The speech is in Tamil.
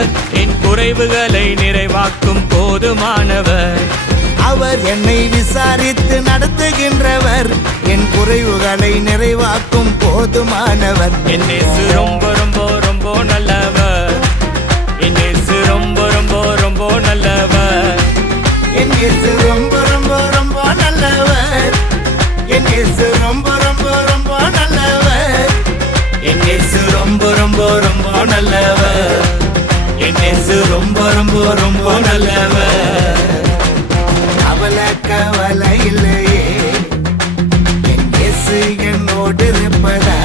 நல்லவர், என் குறைவுகளை நிறைவாக்கும் போதுமானவர். அவர் என்னை விசாரித்து நடத்துகின்றவர், என் குறைவுகளை நிறைவாக்கும் போதுமானவர். என் இயேசு ரொம்ப ரொம்ப ரொம்ப நல்லவர், என் இயேசு ரொம்ப ரொம்ப ரொம்ப நல்லவர், என் இயேசு ரொம்ப ரொம்ப ரொம்ப நல்லவர், என் இயேசு ரொம்ப ரொம்ப ரொம்ப நல்லவர், என் இயேசு ரொம்ப ரொம்ப ரொம்ப நல்லவர், என் இயேசு ரொம்ப ரொம்ப ரொம்ப நல்லவர். கவலை இல்லையே, என் இயேசு என்னோடு இருப்பதா.